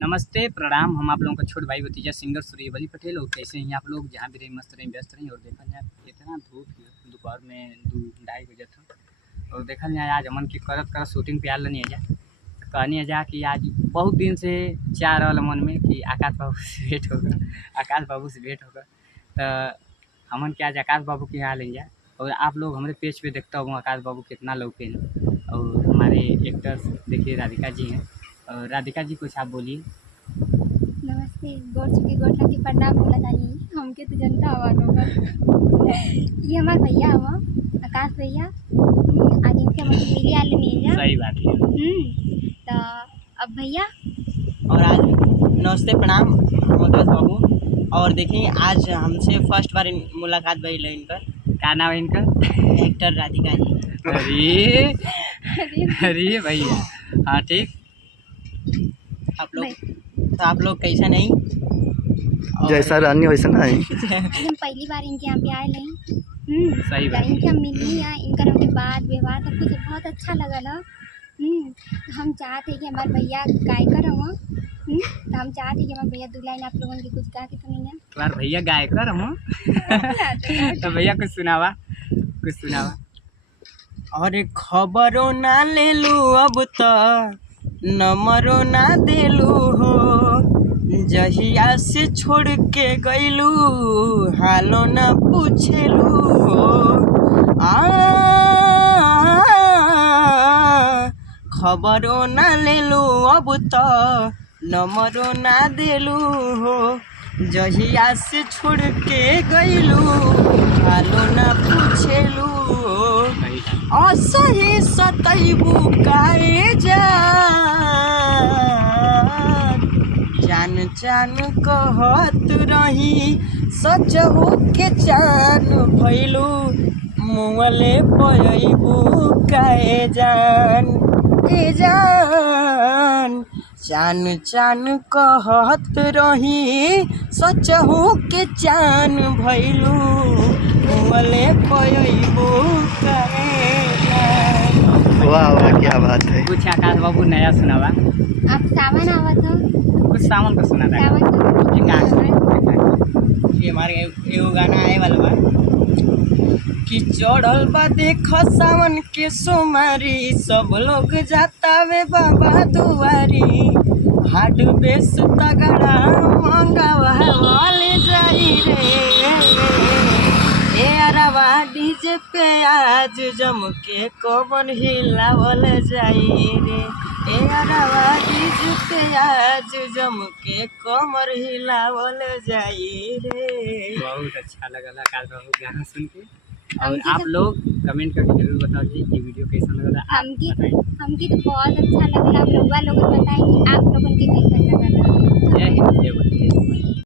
नमस्ते, प्रणाम। हम आप लोगों का छोट भाई भतीजा सिंगर सूर्यवली पटेल। और कैसे हैं आप लोग? जहाँ भी रही मस्त रहें, व्यस्त रहें। और देखा जाए इतना धूप है, दोपहर में 2-2:30 बजे था। और देखा जाए आज हमन के करत करत शूटिंग पे आल नहीं है जा, तो कहनी है जा कि आज बहुत दिन से चाह रहा मन में कि आकाश बाबू से भेंट होगा, आकाश बाबू से भेंट होगा। तो हमन के आज आकाश बाबू के यहाँ ले जाए। और आप लोग हमारे पेज पे देखता होगा आकाश बाबू कितना लौके हैं। और हमारे एक्टर्स देखिए राधिका जी हैं। और राधिका जी कुछ आप बोलिए। नमस्ते, गोड़ छुके गोड़ लग के प्रणाम बोला तानी। हमके तो जनता हवा लोग ये हमार भैया हवा आकाश भैया। आज इनके हम मिली आल नहीं जा। सही बात है। तो अब भैया और आज नमस्ते प्रणाम आकाश बाबू। और देखिए आज हमसे फर्स्ट बार मुलाकात भई लाइन पर। क्या नाम है इनका? एक्टर राधिका जी। अरे भैया, हाँ ठीक। आप लोग कैसा नहीं जैसा रहनी वैसा नहीं। हम पहली बार इनके यहाँ पे आए नहीं। सही बात। इनके हम मिलनी है, इनका हमके बात व्यवहार सब कुछ बहुत अच्छा लगल है। तो हम चाहते हैं कि हमारे भैया गायकर हुआ। तो हम चाहते हैं कि हमारे भैया 2 लाइन आप लोगों की कुछ गा के सुनिए। तुम्हार भैया गायकर हम तो भैया कुछ सुनावा, कुछ सुनावा। और खबरों ना ले लू अब तो नंबरों ना देलू हो, जहिया से छोड़ के गईलू हालो ना पूछेलू हो। खबरों ना लेलू अब तो नंबरों ना देलू हो, जहिया से छोड़ के गईलू हालो ना पूछेलू हो। असही सतैबू काए जान जान कहत रही सच हो के चान भैलू मुँहले पयबू काए जान ए जान जान जान कहत रही सच हो के चान भैलू मुँहले पयबू काए। वाह वाह, क्या बात है। कुछ आकाश बाबू नया सुनावा। अब सावन आवा था। कुछ सावन का सुना था। ये हमारे एगो गाना आए वाला बा कि चढ़ल बा देख सावन के सोमारी, सब लोग जाता वे बाबा दुआरी, हाड बेस तगड़ा मंगावा वाले जाई रे। ए अरवा डीजे पे आज जम के कौन हिलावल जाई रे। ए अरवा डीजे पे आज जम के कमर हिलावल जाई रे। बहुत अच्छा लगा आकाश बाबू गाना सुन के। और आप लोग कमेंट करके जरूर बताइए ये वीडियो कैसा लगा। हमकी तो बहुत अच्छा लगा। आप लोग बताएं कि आप लोगों के कैसा लगा। जय हिंद, जय भारत।